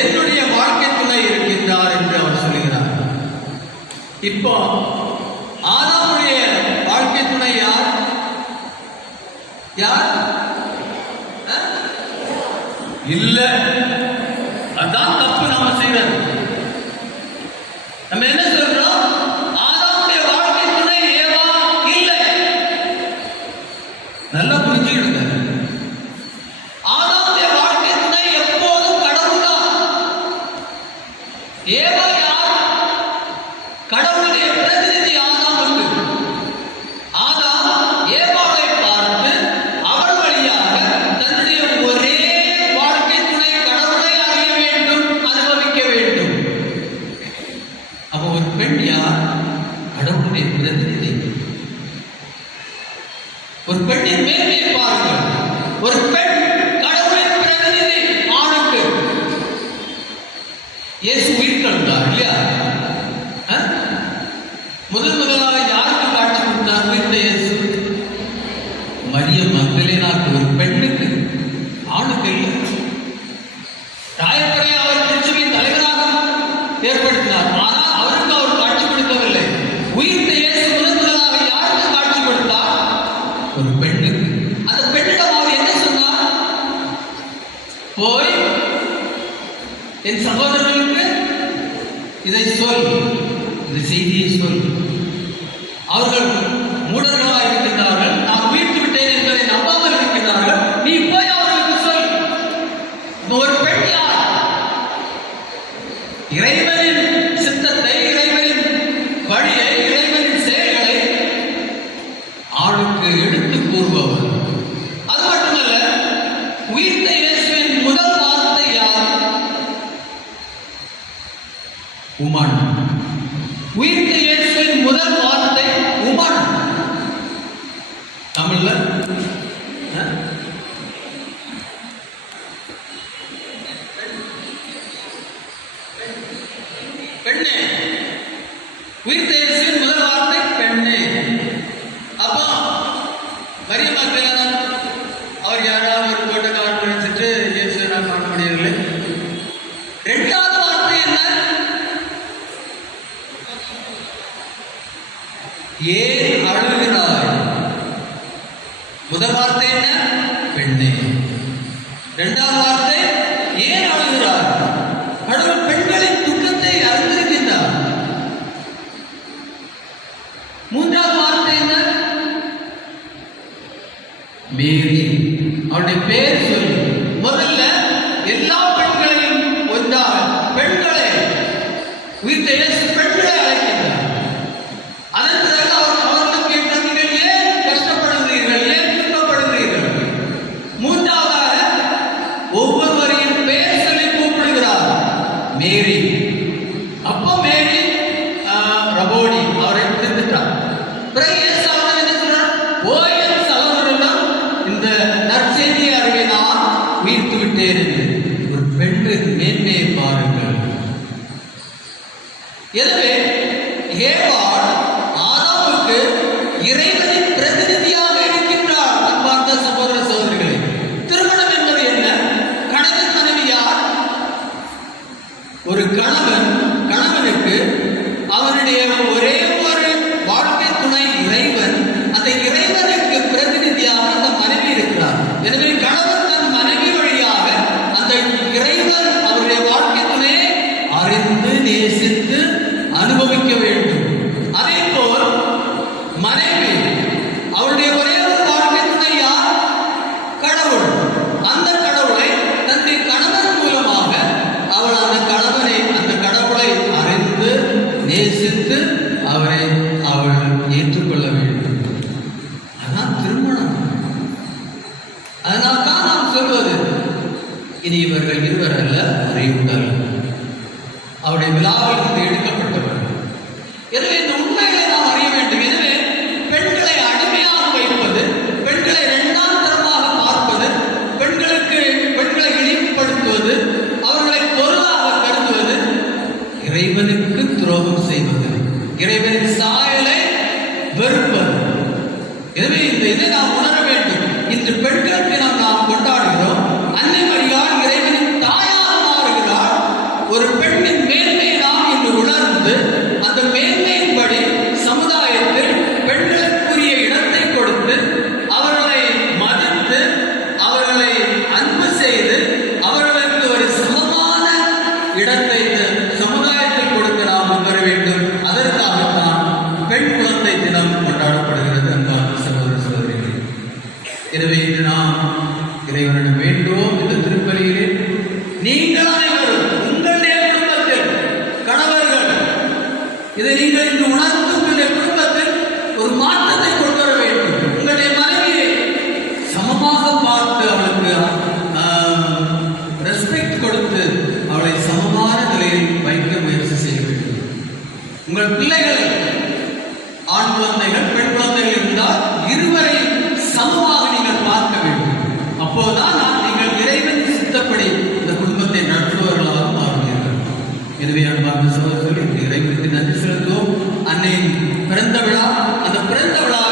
என்னுடைய வாழ்க்கை துணை இருக்கின்றார் என்று அவர் சொல்கிறார். இப்போ ஆதாமுடைய வாழ்க்கை துணை யார்? யார்? இல்ல. அதான் தப்பு நாம செய்யறது. நம்ம என்ன சொல்றோம்? ஆதாமுடைய வாழ்க்கை துணை ஏவா இல்லை. நல்லா புரிஞ்சுக்கிடுங்க. ஆதாமுடைய வாழ்க்கை துணை எப்போதும் கடவுள் தான். ஏவா யார்? கடவுளுடைய பிரதிநிதி ஆதாமுக்கு. ஆதாம் ஏவாளை பார்த்து அவள் வழியாக தன்னுடைய ஒரே வாழ்க்கை துணை கடவுளை அறிய வேண்டும், அனுபவிக்க வேண்டும். அப்போ ஒரு பெண் யார்? கடவுளுடைய பிரதிநிதி. ஒரு பெண்ணின் மேன்மையை பாருங்கள். ஒரு பெண் கடவுளின் பிரதிநிதி ஆணுக்கு. இயேசு உயிர் கண்டார் இல்லையா? முதலாக யாருக்கு காட்சி கொடுத்தார்? உயிர்த்த இயேசு மரியம் மக்தலேனாக்கு, ஒரு பெண்ணுக்கு, ஆணுக்கு இல்லை. தாயப்பரை அவர் கிறிஸ்துவின் தலைவராக ஏற்படுத்தினார். ஆனால் அவருக்கு அவர் காட்சி கொடுக்கவில்லை. உயிர்த்த இயேசு முதலாக யாருக்கு காட்சி கொடுத்தார்? ஒரு பெண்ணுக்கு. அந்த பெண்ணிடம் அவர் என்ன சொன்னார்? போய் என் சகோதரர்களுக்கு இதை சொல், இந்த செய்தியை சொல். அவர்கள் மூடர்களாக இருக்கின்றார்கள், நான் உயிர்த்து விட்டேன் என்பதை நம்பாமல் இருக்கின்றார்கள். நீ போய் அவர்களுக்கு சொல். ஒரு பெண் யார்? இறைவனின் சித்தத்தை, இறைவனின் வழியை, இறைவனின் செயல்களை ஆணுக்கு எடுத்து கூறுபவர். அது மட்டுமல்ல, உயிர்த்த இயேசுவின் முதல் வார்த்தை யார்? உமான். உயிர்த்த இயேசுவின் முதல் வார்த்தை உமான். தமிழ்ல பெண்ணே. உயிர்த்த இயேசுவின் முதல் வார்த்தை பெண்ணே. அப்போ மரியம் மக்தலேனா அவர் யாராவது ஒரு கோட்டை காட்டு வச்சுட்டு இயேசுவை நான் காண முடியவில்லை. இரண்டாவது வார்த்தை என்ன? ஏன் அழுகிறாய்? முதல் வார்த்தை என்ன? பெண்ணே. இரண்டாவது வார்த்தை ஏன் அழுகிறாய்? கடவுள் பெண்களின் துக்கத்தை அறிந்திருக்கின்றார். மூன்றாவது வார்த்தை என்ன? மேரி. அவருடைய பேர் சொல்லி முதல்ல எல்லா பெண்களையும் ஒன்றாக பெண்களை உயிர்த்த இயேசு பெண்களை அழைக்கின்றார். அதன் பிறகு அவர்கள் கேட்டார், நீங்கள் ஏன் கஷ்டப்படுகிறீர்கள், ஏன் துன்பப்படுகிறீர்கள்? மூன்றாவதாக ஒவ்வொருவரையும் பெயர் சொல்லி கூப்பிடுகிறார். மேரி. அப்போ மேரி ரபோனி அவரை பிடித்துட்டார். பிறகு இயேசு அவர்கள் என்ன சொன்னார்? ஓ என் சகோதரன், இந்த நற்செய்தியை அறிவை நான் உயிர்த்து விட்டேன் என்று. ஒரு பெண்ணின் மேன்மையை பாருங்கள். எனவே ஏவாள் ஆதாமுக்கு இறைவனின் பிரதிநிதியாக இருக்கின்றார். அன்பார்ந்த சகோதர சகோதரிகளே, திருமணம் என்பது என்ன? கணவன் மனைவி யார்? ஒரு கணவனுக்கு அவனுடைய ஒரே ஒரு வாழ்க்கை துணை இறைவன். அந்த இறைவனுக்கு பிரதிநிதியாக அந்த மனைவி இருக்கிறார். எனவே கணவன் தன் மனைவி வழியாக அந்த இறைவன் அவருடைய வாழ்க்கை துணையை அறிந்து நேசித்து அனுபவிக்க வேண்டும். அதே போல் மனைவி அவருடைய ஒரே ஒரு வாழ்க்கை துணை யார்? கடவுள். அந்த கடவுளை தன்னுடைய கணவன் மூலமாக அவள் அந்த கடவுளை அறிந்து நேசித்து அவரை அவள் ஏற்றுக்கொள்ள வேண்டும். அதான் திருமணம். அதனால்தான் நாம் சொல்வது, இனி இவர்கள் இருவர் அல்ல, ஒரே உடல். அவருடைய விழாவில் இருந்து எடுக்கப்பட்டவர். எனவே இந்த உண்மைகளை நாம் அறிய வேண்டும். எனவே பெண்களை அடிமையாக வைப்பது, பெண்களை இரண்டாம் தரமாக பார்ப்பது, பெண்களை இழிவுபடுத்துவது, அவர்களை பொருளாக கருதுவது இறைவனுக்கு துரோகம் செய்வது, இறைவனின் சாயலை வெறுப்பது. எனவே இந்த இதை நாம் உணர வேண்டும். இன்று பெண்களுக்கு நாம் கொண்டாடுகிறோம். அன்னை மரியாள் இறைவனின் தாயாக மாறுகிறார். நீங்கள் அனைவரும் உங்களுடைய குடும்பத்தில் கணவர்கள் இதை நீங்கள் இன்று உணர்ந்து உங்களுடைய குடும்பத்தில் ஒரு மாற்றத்தை கொண்டு வர வேண்டும். உங்களுடைய மனைவியை சமமாக பார்த்து அவளுக்கு ரெஸ்பெக்ட் கொடுத்து அவளை சமமான நிலையில் வைக்க முயற்சி செய்ய வேண்டும். உங்கள் பிள்ளைகள் ஆண் குழந்தைகள் பெண் குழந்தைகள் இருந்தால் இருவரையும் சமமாக நீங்கள் பார்க்க வேண்டும். அப்போதுதான் நீங்கள் இறைவன் சித்தப்படி இந்த குடும்பத்தை நடத்துபவர்களாக மாறுவீர்கள். எனவே அன்பார்ந்த சகோதரர்கள் இறைவனுக்கு நன்றி செலுத்துவோம். அன்னையின் பிறந்த விழா, அந்த பிறந்த விழா